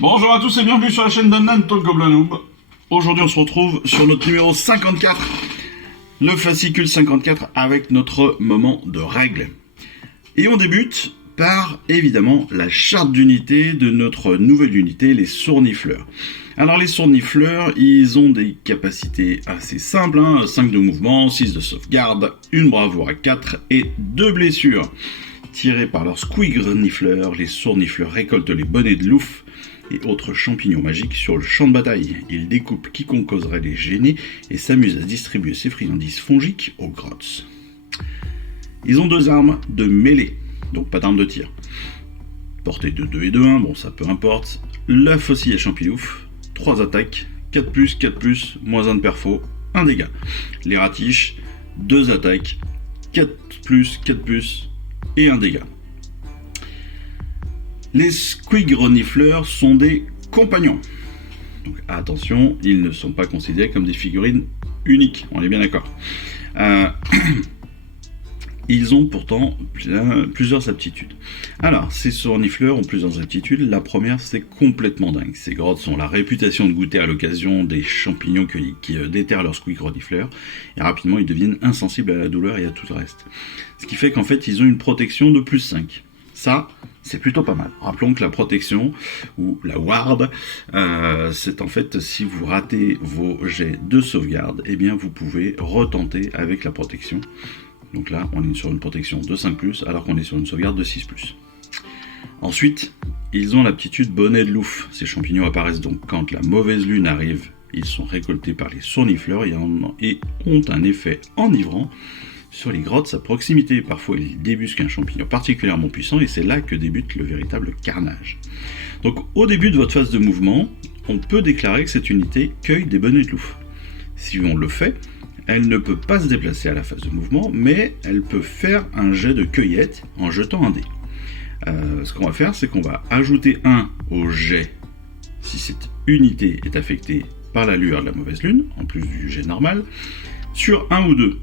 Bonjour à tous et bienvenue sur la chaîne d'Annan Talk Goblin Noob. Aujourd'hui on se retrouve sur notre numéro 54, le fascicule 54 avec notre moment de règle. Et on débute par évidemment la charte d'unité de notre nouvelle unité, les sournifleurs. Alors les sournifleurs, ils ont des capacités assez simples, 5 de mouvement, 6 de sauvegarde, une bravoure à 4 et 2 blessures. Tirés par leurs squigrenifleurs, les sournifleurs récoltent les bonnets de louf et autres champignons magiques sur le champ de bataille. Ils découpent quiconque oserait les gêner et s'amusent à distribuer ces friandises fongiques aux grotts. Ils ont 2 armes de mêlée, donc pas d'armes de tir. Portée de 2 et de 1, bon ça peu importe. La faucille à champilouf, 3 attaques, 4+, 4+, moins 1 de perfo, 1 dégât. Les ratiches, 2 attaques, 4+, 4+, et 1 dégât. Les squigrenifleurs sont des compagnons. Donc attention, ils ne sont pas considérés comme des figurines uniques, on est bien d'accord. Ils ont pourtant plusieurs aptitudes. Alors, ces sournifleurs ont plusieurs aptitudes. La première, c'est complètement dingue. Ces grotts ont la réputation de goûter à l'occasion des champignons qui déterrent leurs squigrenifleurs. Et rapidement, ils deviennent insensibles à la douleur et à tout le reste. Ce qui fait qu'en fait, ils ont une protection de +5. Ça, c'est plutôt pas mal. Rappelons que la protection, ou la ward, c'est en fait, si vous ratez vos jets de sauvegarde, eh bien, vous pouvez retenter avec la protection. Donc là, on est sur une protection de 5+, alors qu'on est sur une sauvegarde de 6+. Ensuite, ils ont l'aptitude bonnet de louf. Ces champignons apparaissent donc quand la mauvaise lune arrive. Ils sont récoltés par les sournifleurs et ont un effet enivrant sur les grottes à proximité. Parfois, ils débusquent un champignon particulièrement puissant et c'est là que débute le véritable carnage. Donc, au début de votre phase de mouvement, on peut déclarer que cette unité cueille des bonnets de louf. Si on le fait, elle ne peut pas se déplacer à la phase de mouvement, mais elle peut faire un jet de cueillette en jetant un dé. Ce qu'on va faire, c'est qu'on va ajouter 1 au jet si cette unité est affectée par la lueur de la mauvaise lune, en plus du jet normal. Sur 1 ou 2,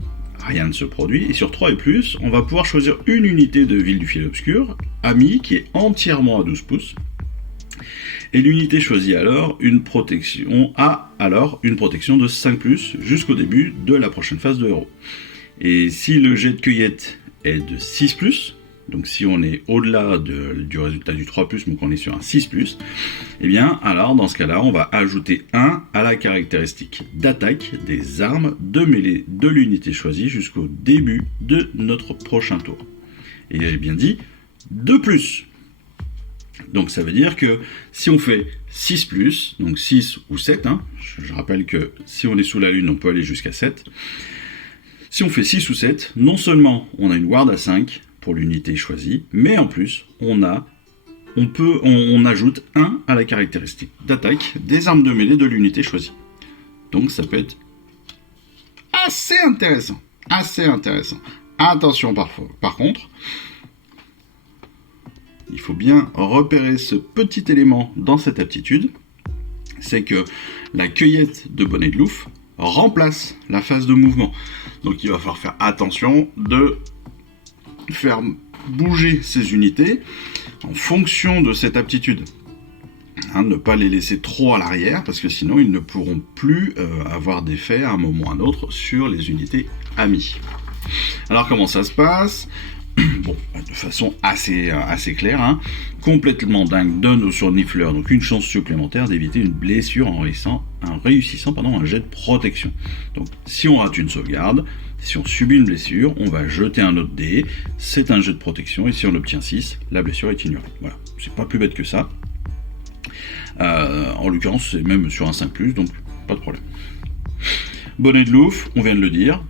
rien ne se produit. Et sur 3 et plus, on va pouvoir choisir une unité de Ville du Fiel Obscur, Ami, qui est entièrement à 12 pouces. Et l'unité choisie alors une protection de 5+, jusqu'au début de la prochaine phase de héros. Et si le jet de cueillette est de 6+, donc si on est au-delà du résultat du 3+, mais qu'on est sur un 6+, eh bien alors dans ce cas-là, on va ajouter 1 à la caractéristique d'attaque des armes de mêlée de l'unité choisie jusqu'au début de notre prochain tour. Et j'ai bien dit 2+. Donc ça veut dire que si on fait 6+, donc 6 ou 7, je rappelle que si on est sous la lune, on peut aller jusqu'à 7. Si on fait 6 ou 7, non seulement on a une ward à 5 pour l'unité choisie, mais en plus, on ajoute 1 à la caractéristique d'attaque des armes de mêlée de l'unité choisie. Donc ça peut être assez intéressant. Attention par contre, il faut bien repérer ce petit élément dans cette aptitude, c'est que la cueillette de bonnet de louf remplace la phase de mouvement. Donc il va falloir faire attention de faire bouger ces unités en fonction de cette aptitude. Ne pas les laisser trop à l'arrière, parce que sinon ils ne pourront plus avoir d'effet à un moment ou à un autre sur les unités amies. Alors comment ça se passe ? Bon, de façon assez claire, complètement dingue donne aux sournifleurs donc une chance supplémentaire d'éviter une blessure en réussissant un jet de protection. Donc si on rate une sauvegarde, si on subit une blessure, on va jeter un autre dé, c'est un jet de protection, et si on obtient 6, la blessure est ignorée. Voilà, c'est pas plus bête que ça. En l'occurrence, c'est même sur un 5+, donc pas de problème. Bonnet de louf, on vient de le dire.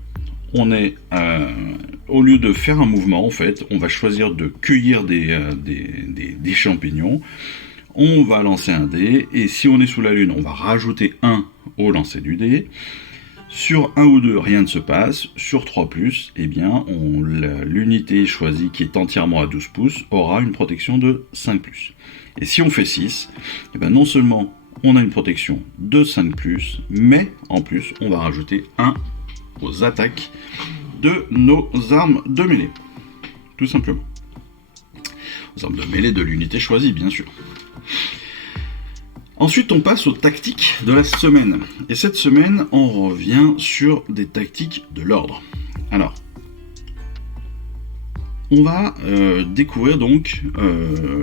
On est, au lieu de faire un mouvement, en fait, on va choisir de cueillir des champignons. On va lancer un dé, et si on est sous la lune, on va rajouter 1 au lancer du dé. Sur 1 ou 2, rien ne se passe. Sur 3+, eh bien, l'unité choisie, qui est entièrement à 12 pouces, aura une protection de 5+. Et si on fait 6, eh bien, non seulement on a une protection de 5+, mais en plus, on va rajouter 1 aux attaques de nos armes de mêlée, tout simplement. Aux armes de mêlée de l'unité choisie, bien sûr. Ensuite, on passe aux tactiques de la semaine. Et cette semaine, on revient sur des tactiques de l'ordre. Alors, on va découvrir donc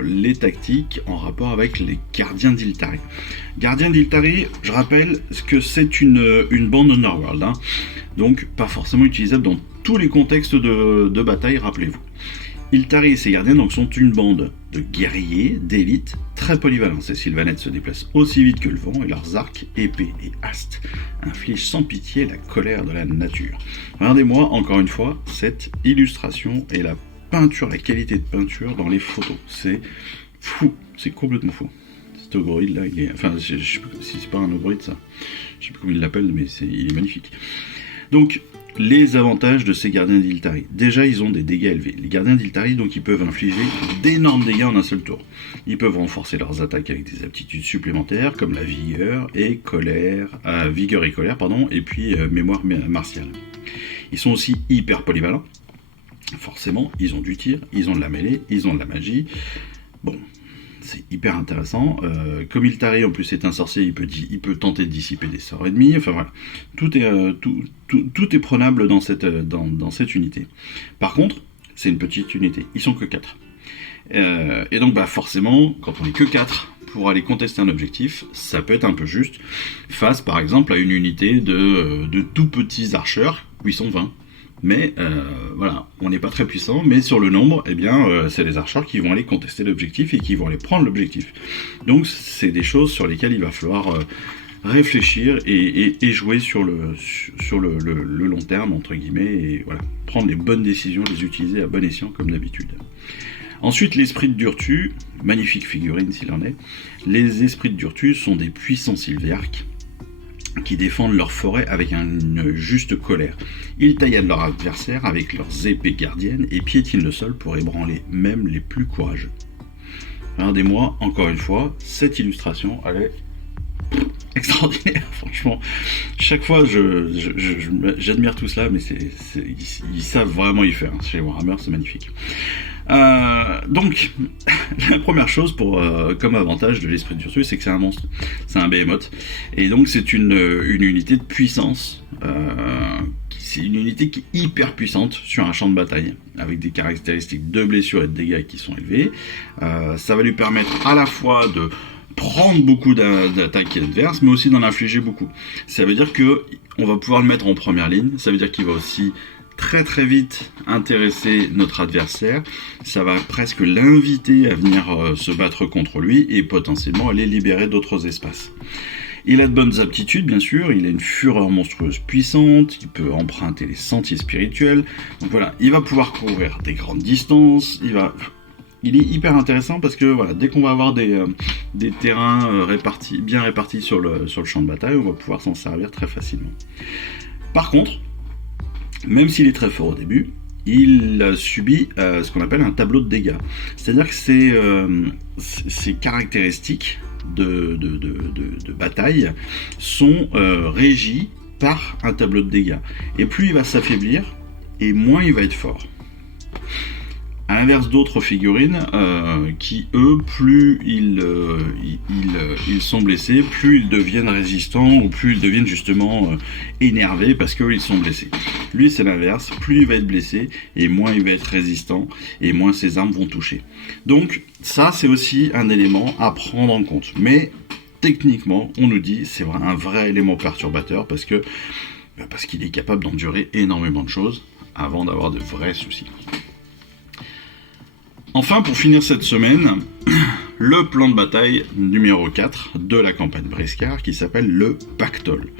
les tactiques en rapport avec les gardiens d'Iltari. Gardiens d'Iltari, je rappelle que c'est une bande Underworld, hein, donc pas forcément utilisable dans tous les contextes de bataille, rappelez-vous. Iltari et ses gardiens donc, sont une bande de guerriers, d'élite, très polyvalents. Ces sylvanettes se déplacent aussi vite que le vent et leurs arcs, épées et astes infligent sans pitié la colère de la nature. Regardez-moi encore une fois cette illustration et la peinture, la qualité de peinture dans les photos. C'est fou, c'est complètement fou. Cet ogroïde là, il est... Enfin, je sais pas si c'est pas un ogroïde ça. Je sais pas comment il l'appelle, mais il est magnifique. Donc, les avantages de ces gardiens d'Iltari. Déjà, ils ont des dégâts élevés. Les gardiens d'Iltari, donc, ils peuvent infliger d'énormes dégâts en un seul tour. Ils peuvent renforcer leurs attaques avec des aptitudes supplémentaires, comme la vigueur et colère, et puis mémoire martiale. Ils sont aussi hyper polyvalents. Forcément, ils ont du tir, ils ont de la mêlée, ils ont de la magie. Bon, c'est hyper intéressant. Comme Iltari en plus est un sorcier, il peut tenter de dissiper des sorts ennemis. Enfin voilà, tout est prenable dans cette unité. Par contre, c'est une petite unité. Ils sont que 4. Et donc forcément, quand on est que 4 pour aller contester un objectif, ça peut être un peu juste face par exemple à une unité de tout petits archers où ils sont 20. Mais voilà, on n'est pas très puissant, mais sur le nombre, eh bien, c'est les archers qui vont aller contester l'objectif et qui vont aller prendre l'objectif. Donc c'est des choses sur lesquelles il va falloir réfléchir et jouer sur le long terme, entre guillemets, et voilà, prendre les bonnes décisions, les utiliser à bon escient comme d'habitude. Ensuite, l'esprit de Durtu, magnifique figurine s'il en est. Les esprits de Durtu sont des puissants sylviarques qui défendent leur forêt avec une juste colère. Ils tailladent leur adversaire avec leurs épées gardiennes et piétinent le sol pour ébranler même les plus courageux. Regardez-moi, encore une fois, cette illustration, elle est extraordinaire, franchement. Chaque fois, j'admire tout cela, mais ils savent vraiment y faire. Chez Warhammer, c'est magnifique. Donc, la première chose comme avantage de l'esprit de Durtu, c'est que c'est un monstre, c'est un behemoth, et donc c'est une unité de puissance, c'est une unité qui est hyper puissante sur un champ de bataille, avec des caractéristiques de blessures et de dégâts qui sont élevées. Ça va lui permettre à la fois de prendre beaucoup d'attaques adverses, mais aussi d'en infliger beaucoup. Ça veut dire qu'on va pouvoir le mettre en première ligne, ça veut dire qu'il va aussi très très vite intéresser notre adversaire, ça va presque l'inviter à venir se battre contre lui et potentiellement aller libérer d'autres espaces. Il a de bonnes aptitudes bien sûr, il a une fureur monstrueuse puissante, il peut emprunter les sentiers spirituels, donc voilà, il va pouvoir couvrir des grandes distances, il est hyper intéressant parce que voilà, dès qu'on va avoir des terrains bien répartis sur le champ de bataille, on va pouvoir s'en servir très facilement. Par contre, même s'il est très fort au début, il subit ce qu'on appelle un tableau de dégâts. C'est-à-dire que ses caractéristiques de bataille sont régies par un tableau de dégâts. Et plus il va s'affaiblir, et moins il va être fort. À l'inverse d'autres figurines qui, eux, plus ils sont blessés, plus ils deviennent résistants ou plus ils deviennent justement énervés parce qu'ils sont blessés. Lui, c'est l'inverse. Plus il va être blessé et moins il va être résistant et moins ses armes vont toucher. Donc, ça, c'est aussi un élément à prendre en compte. Mais techniquement, on nous dit c'est un vrai élément perturbateur parce qu'il est capable d'endurer énormément de choses avant d'avoir de vrais soucis. Enfin, pour finir cette semaine, le plan de bataille numéro 4 de la campagne Briscard qui s'appelle le Pactole.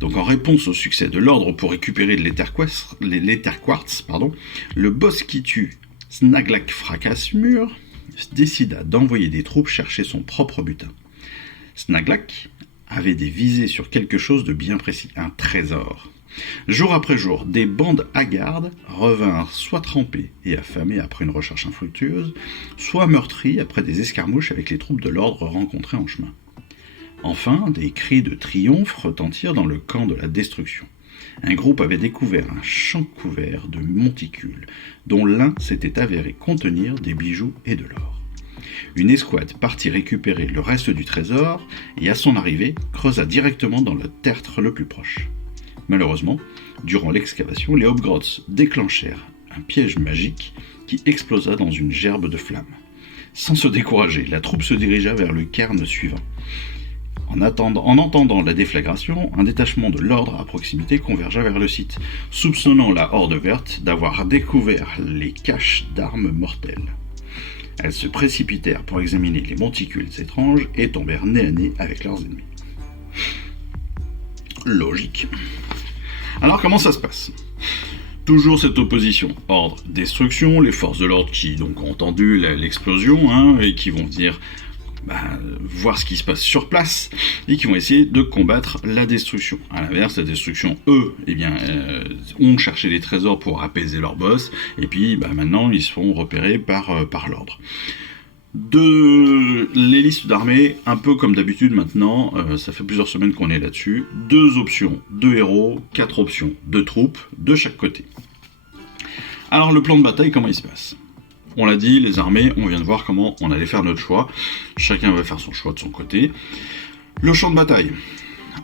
Donc en réponse au succès de l'ordre pour récupérer de l'Etherquartz, le boss qui tue Snaglak Fracasmur décida d'envoyer des troupes chercher son propre butin. Snaglak avait des visées sur quelque chose de bien précis, un trésor. Jour après jour, des bandes hagardes revinrent soit trempées et affamées après une recherche infructueuse, soit meurtries après des escarmouches avec les troupes de l'ordre rencontrées en chemin. Enfin, des cris de triomphe retentirent dans le camp de la destruction. Un groupe avait découvert un champ couvert de monticules, dont l'un s'était avéré contenir des bijoux et de l'or. Une escouade partit récupérer le reste du trésor et à son arrivée creusa directement dans le tertre le plus proche. Malheureusement, durant l'excavation, les Hobgrots déclenchèrent un piège magique qui explosa dans une gerbe de flammes. Sans se décourager, la troupe se dirigea vers le cairn suivant. En entendant la déflagration, un détachement de l'ordre à proximité convergea vers le site, soupçonnant la Horde verte d'avoir découvert les caches d'armes mortelles. Elles se précipitèrent pour examiner les monticules étranges et tombèrent nez à nez avec leurs ennemis. Logique. Alors comment ça se passe ? Toujours cette opposition ordre-destruction, les forces de l'ordre qui donc ont entendu l'explosion et qui vont venir voir ce qui se passe sur place et qui vont essayer de combattre la destruction. A l'inverse, la destruction, eux, ont cherché les trésors pour apaiser leur boss et puis maintenant ils se font repérer par l'ordre. Les listes d'armées, un peu comme d'habitude maintenant, ça fait plusieurs semaines qu'on est là-dessus. 2 options, 2 héros, 4 options, 2 troupes de chaque côté. Alors le plan de bataille, comment il se passe ? On l'a dit, les armées, on vient de voir comment on allait faire notre choix. Chacun va faire son choix de son côté. Le champ de bataille.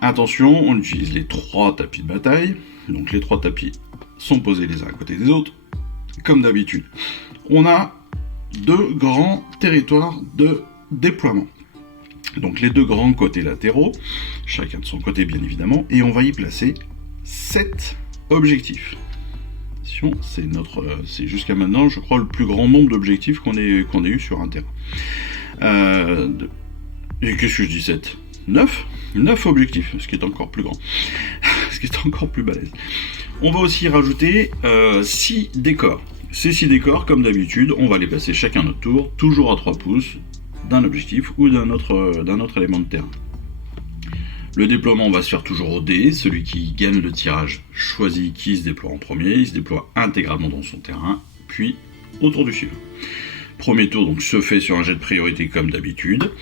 Attention, on utilise les 3 tapis de bataille. Donc les 3 tapis sont posés les uns à côté des autres. Comme d'habitude. On a 2 grands territoires de déploiement. Donc les 2 grands côtés latéraux, chacun de son côté bien évidemment, et on va y placer 7 objectifs. C'est jusqu'à maintenant, je crois, le plus grand nombre d'objectifs qu'on ait eu sur un terrain. Et qu'est-ce que je dis 7 ? 9 objectifs, ce qui est encore plus grand. Ce qui est encore plus balèze. On va aussi rajouter 6 décors. Ces 6 décors, comme d'habitude, on va les passer chacun notre tour, toujours à 3 pouces, d'un objectif ou d'un autre élément de terrain. Le déploiement va se faire toujours au dé, celui qui gagne le tirage choisit qui se déploie en premier, il se déploie intégralement dans son terrain, puis au tour du suivant. Premier tour donc se fait sur un jet de priorité comme d'habitude,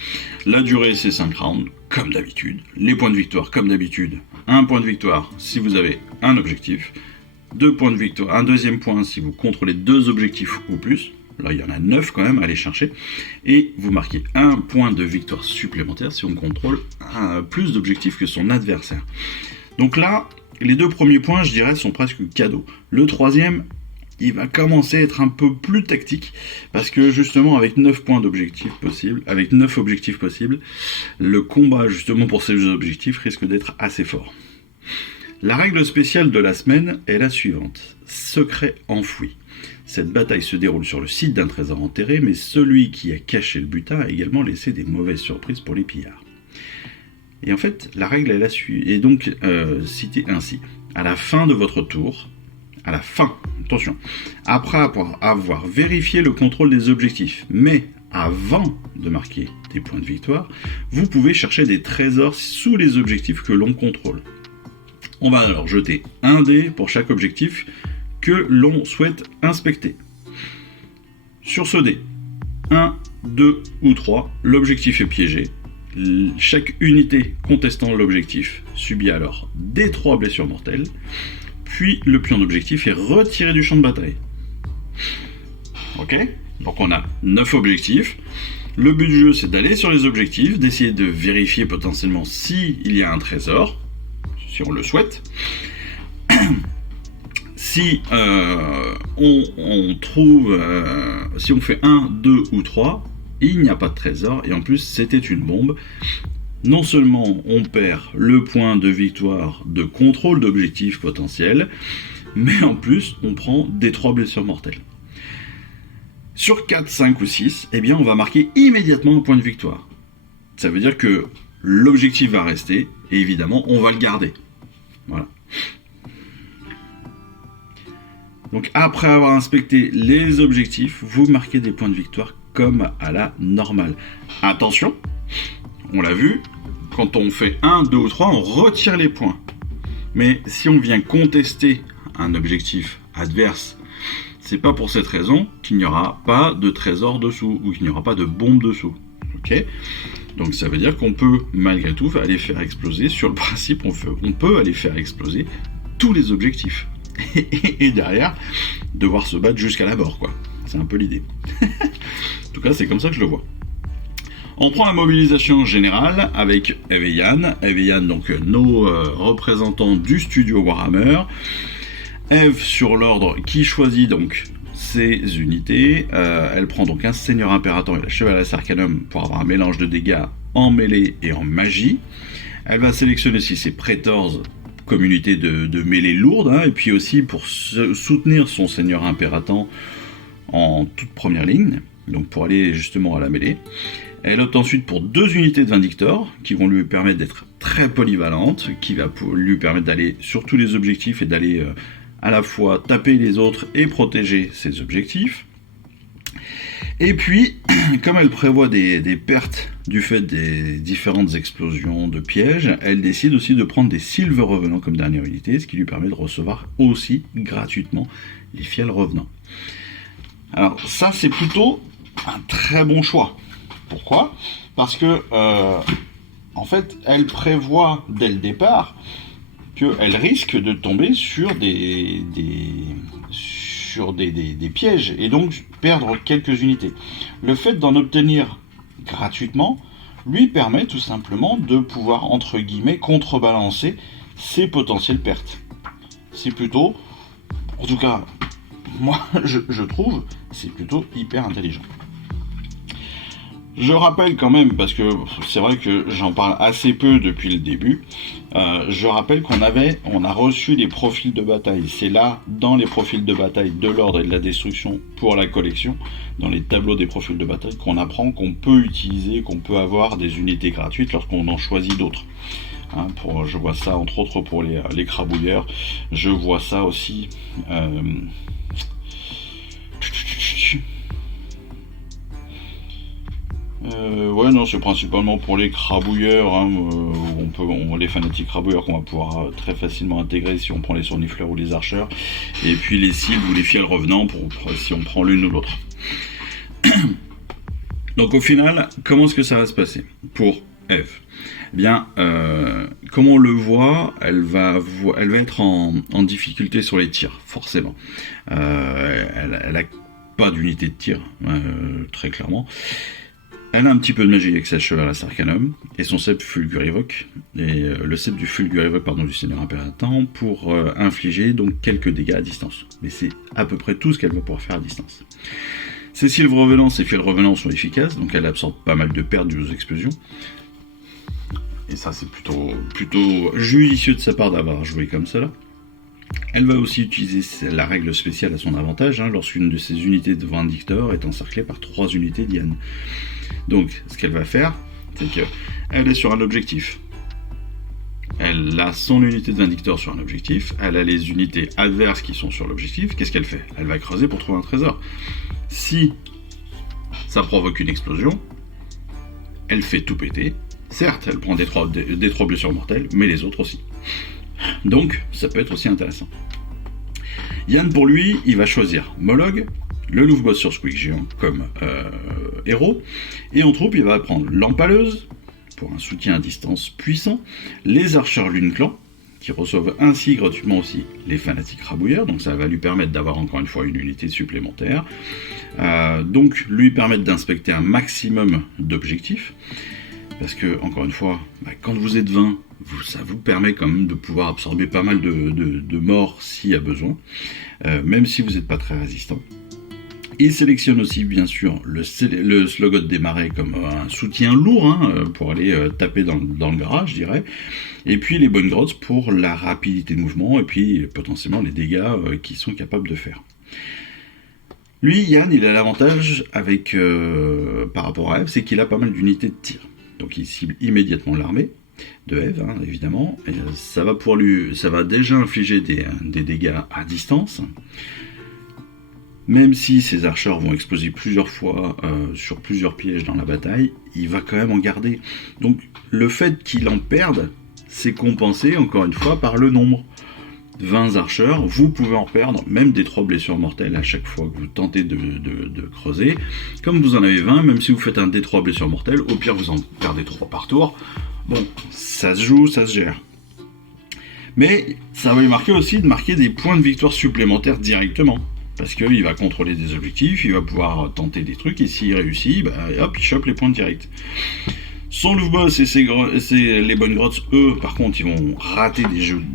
la durée c'est 5 rounds comme d'habitude, les points de victoire comme d'habitude, 1 point de victoire si vous avez un objectif, 2 points de victoire, un deuxième point si vous contrôlez 2 objectifs ou plus, là il y en a 9 quand même à aller chercher, et vous marquez 1 point de victoire supplémentaire si on contrôle plus d'objectifs que son adversaire. Donc là, les 2 premiers points, je dirais, sont presque cadeaux. Le troisième, il va commencer à être un peu plus tactique, parce que justement avec 9 objectifs possibles, le combat justement pour ces objectifs risque d'être assez fort. La règle spéciale de la semaine est la suivante. Secret enfoui. Cette bataille se déroule sur le site d'un trésor enterré, mais celui qui a caché le butin a également laissé des mauvaises surprises pour les pillards. Et en fait, la règle est donc citée ainsi. À la fin de votre tour, attention, après avoir vérifié le contrôle des objectifs, mais avant de marquer des points de victoire, vous pouvez chercher des trésors sous les objectifs que l'on contrôle. On va alors jeter un dé pour chaque objectif que l'on souhaite inspecter. Sur ce dé, 1, 2 ou 3, l'objectif est piégé. Chaque unité contestant l'objectif subit alors des 3 blessures mortelles, puis le pion d'objectif est retiré du champ de bataille. Ok ? Donc on a 9 objectifs. Le but du jeu c'est d'aller sur les objectifs, d'essayer de vérifier potentiellement s'il y a un trésor, si on le souhaite. Si on trouve, si on fait 1, 2 ou 3, il n'y a pas de trésor, et en plus c'était une bombe. Non seulement on perd le point de victoire de contrôle d'objectif potentiel, mais en plus on prend des 3 blessures mortelles. Sur 4, 5 ou 6, eh bien on va marquer immédiatement un point de victoire. Ça veut dire que l'objectif va rester, et évidemment on va le garder. Voilà. Donc après avoir inspecté les objectifs, vous marquez des points de victoire comme à la normale. Attention, on l'a vu, quand on fait 1, 2 ou 3, on retire les points. Mais si on vient contester un objectif adverse, c'est pas pour cette raison qu'il n'y aura pas de trésor dessous, ou qu'il n'y aura pas de bombe dessous. Ok ? Donc ça veut dire qu'on peut malgré tout aller faire exploser, sur le principe on peut aller faire exploser tous les objectifs. Et derrière, devoir se battre jusqu'à la mort, quoi. C'est un peu l'idée. En tout cas, c'est comme ça que je le vois. On prend la mobilisation générale avec Eve et Yann. Eve et Yann, donc nos représentants du studio Warhammer. Eve sur l'ordre qui choisit donc ses unités. Elle prend donc un Seigneur Impérator et la Chevaleresque Arcanum pour avoir un mélange de dégâts en mêlée et en magie. Elle va sélectionner aussi ses Praetors comme unité de mêlée lourde, hein, et puis aussi pour soutenir son Seigneur Impérator en toute première ligne, donc pour aller justement à la mêlée. Elle opte ensuite pour 2 unités de Vindictor, qui vont lui permettre d'être très polyvalentes, qui va lui permettre d'aller sur tous les objectifs et d'aller à la fois taper les autres et protéger ses objectifs. Et puis, comme elle prévoit des pertes du fait des différentes explosions de pièges, elle décide aussi de prendre des Sylves Revenants comme dernière unité, ce qui lui permet de recevoir aussi gratuitement les Fiels Revenants. Alors ça, c'est plutôt un très bon choix. Pourquoi ? Parce que, en fait, elle prévoit dès le départ qu'elle risque de tomber sur des pièges et donc perdre quelques unités. Le fait d'en obtenir gratuitement lui permet tout simplement de pouvoir, entre guillemets, contrebalancer ses potentielles pertes. C'est plutôt, en tout cas, moi je trouve, c'est plutôt hyper intelligent. Je rappelle quand même, parce que c'est vrai que j'en parle assez peu depuis le début, je rappelle qu'on a reçu des profils de bataille. C'est là, dans les profils de bataille de l'ordre et de la destruction pour la collection, dans les tableaux des profils de bataille, qu'on apprend qu'on peut utiliser, qu'on peut avoir des unités gratuites lorsqu'on en choisit d'autres. Hein, je vois ça entre autres pour les crabouilleurs, je vois ça aussi... ouais, non, c'est principalement pour les crabouilleurs, hein, les fanatiques crabouilleurs qu'on va pouvoir très facilement intégrer si on prend les sournifleurs ou les archers, et puis les cibles ou les fiels revenants si on prend l'une ou l'autre. Donc au final, comment est-ce que ça va se passer pour Eve ? Eh bien, comme on le voit, elle va être en difficulté sur les tirs, forcément. Elle a pas d'unité de tir, très clairement. Elle a un petit peu de magie avec sa Chevaleresque Arcanum et son sceptre Fulgurivoque, et le sceptre du Fulgurivoque, du Seigneur Impérator, pour infliger donc quelques dégâts à distance. Mais c'est à peu près tout ce qu'elle va pouvoir faire à distance. Ses Sylves Revenants, ses Fiels Revenants sont efficaces, donc elle absorbe pas mal de pertes dues aux explosions. Et ça, c'est plutôt judicieux de sa part d'avoir joué comme cela. Elle va aussi utiliser la règle spéciale à son avantage, hein, lorsqu'une de ses unités de Vindictor est encerclée par 3 unités d'Yann. Donc, ce qu'elle va faire, c'est qu'elle est sur un objectif. Elle a son unité de Vindictor sur un objectif, elle a les unités adverses qui sont sur l'objectif. Qu'est-ce qu'elle fait ? Elle va creuser pour trouver un trésor. Si ça provoque une explosion, elle fait tout péter. Certes, elle prend des 3 blessures mortelles, mais les autres aussi. Donc, ça peut être aussi intéressant. Yann, pour lui, il va choisir Mollog, le Louvre-Boss sur Squeak géant comme héros, et en troupe, il va prendre l'Empaleuse, pour un soutien à distance puissant, les Archers Lune Clan, qui reçoivent ainsi gratuitement aussi les fanatiques rabouilleurs, donc ça va lui permettre d'avoir encore une fois une unité supplémentaire, donc lui permettre d'inspecter un maximum d'objectifs, parce que, encore une fois, quand vous êtes 20, ça vous permet quand même de pouvoir absorber pas mal de morts s'il y a besoin, même si vous n'êtes pas très résistant. Il sélectionne aussi, bien sûr, le Slogot des Marais comme un soutien lourd, hein, pour aller taper dans le garage, je dirais. Et puis les Bonnes Grottes pour la rapidité de mouvement et puis potentiellement les dégâts qu'ils sont capables de faire. Lui, Yann, il a l'avantage par rapport à Eve, c'est qu'il a pas mal d'unités de tir. Donc il cible immédiatement l'armée de Eve, hein, évidemment. Et ça va déjà infliger des dégâts à distance. Même si ces archers vont exploser plusieurs fois sur plusieurs pièges dans la bataille, il va quand même en garder. Donc le fait qu'il en perde, c'est compensé encore une fois par le nombre. 20 archers, vous pouvez en perdre même des 3 blessures mortelles à chaque fois que vous tentez de creuser. Comme vous en avez 20, même si vous faites un D3 blessures mortelles, au pire vous en perdez 3 par tour. Bon, ça se joue, ça se gère. Mais ça va lui marquer aussi de marquer des points de victoire supplémentaires directement. Parce qu'il va contrôler des objectifs, il va pouvoir tenter des trucs, et s'il réussit, hop, il chope les points directs. Son Louvre Boss et les bonnes grottes, eux, par contre, ils vont rater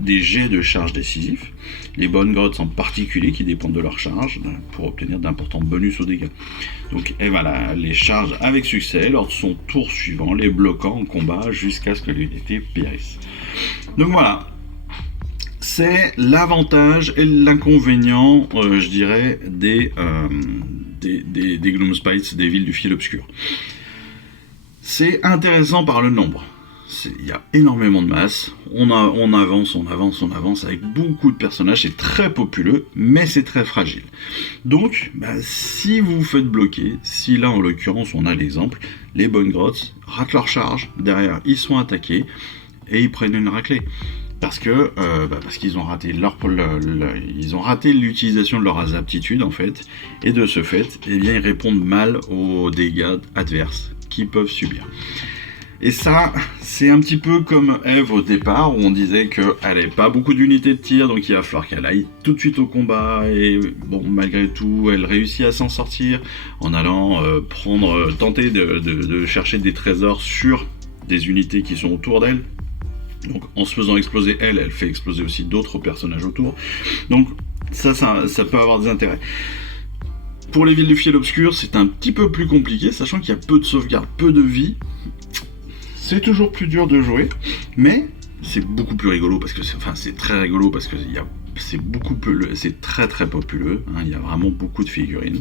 des jets de charge décisifs. Les bonnes grottes en particulier, qui dépendent de leur charge, pour obtenir d'importants bonus aux dégâts. Donc, et voilà, les charges avec succès lors de son tour suivant, les bloquant en combat jusqu'à ce que l'unité périsse. Donc voilà, c'est l'avantage et l'inconvénient, je dirais, des Gloomspite, des villes du Fiel Obscur. C'est intéressant par le nombre. Il y a énormément de masse. On avance avec beaucoup de personnages. C'est très populeux, mais c'est très fragile. Donc, si vous vous faites bloquer, si là en l'occurrence on a l'exemple, les bonnes grottes ratent leur charge. Derrière, ils sont attaqués et ils prennent une raclée. Parce qu'ils ont raté ils ont raté l'utilisation de leurs aptitudes en fait, et de ce fait, ils répondent mal aux dégâts adverses qu'ils peuvent subir. Et ça, c'est un petit peu comme Eve au départ, où on disait qu'elle n'avait pas beaucoup d'unités de tir, donc il va falloir qu'elle aille tout de suite au combat, et bon, malgré tout, elle réussit à s'en sortir, en allant tenter de chercher des trésors sur des unités qui sont autour d'elle. Donc en se faisant exploser elle fait exploser aussi d'autres personnages autour. Donc ça peut avoir des intérêts. Pour les villes du Fiel Obscur, c'est un petit peu plus compliqué, sachant qu'il y a peu de sauvegarde, peu de vie. C'est toujours plus dur de jouer, mais c'est beaucoup plus rigolo, parce que c'est très rigolo, parce que c'est très très populeux, hein, il y a vraiment beaucoup de figurines.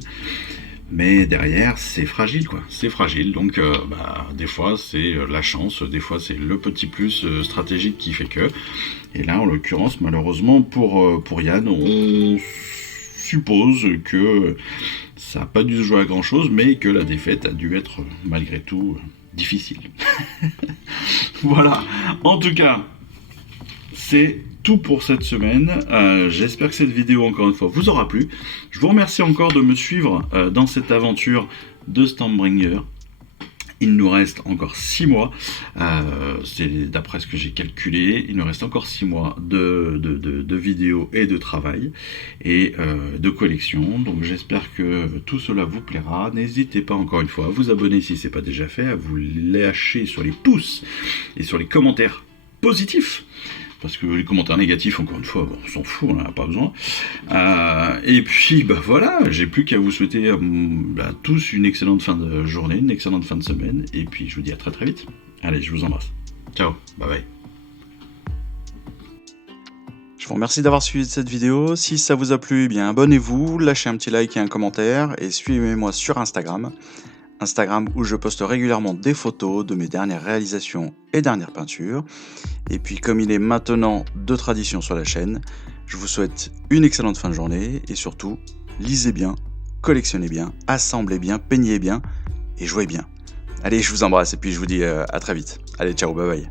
Mais derrière, c'est fragile, quoi. C'est fragile, donc des fois c'est la chance, des fois c'est le petit plus stratégique qui fait que. Et là, en l'occurrence, malheureusement pour Yann, on suppose que ça n'a pas dû se jouer à grand chose, mais que la défaite a dû être malgré tout difficile. Voilà. En tout cas, c'est tout pour cette semaine. J'espère que cette vidéo, encore une fois, vous aura plu. Je vous remercie encore de me suivre dans cette aventure de Stormbringer. Il nous reste encore 6 mois, c'est d'après ce que j'ai calculé, il nous reste encore 6 mois de vidéos et de travail, et de collection, donc j'espère que tout cela vous plaira. N'hésitez pas encore une fois à vous abonner si ce n'est pas déjà fait, à vous lâcher sur les pouces et sur les commentaires positifs, parce que les commentaires négatifs, encore une fois, on s'en fout, on n'en a pas besoin. Et puis, voilà, j'ai plus qu'à vous souhaiter à tous une excellente fin de journée, une excellente fin de semaine, et puis je vous dis à très très vite. Allez, je vous embrasse. Ciao, bye bye. Je vous remercie d'avoir suivi cette vidéo. Si ça vous a plu, abonnez-vous, lâchez un petit like et un commentaire, et suivez-moi sur Instagram où je poste régulièrement des photos de mes dernières réalisations et dernières peintures. Et puis comme il est maintenant de tradition sur la chaîne, je vous souhaite une excellente fin de journée, et surtout, lisez bien, collectionnez bien, assemblez bien, peignez bien et jouez bien. Allez, je vous embrasse et puis je vous dis à très vite. Allez, ciao, bye bye.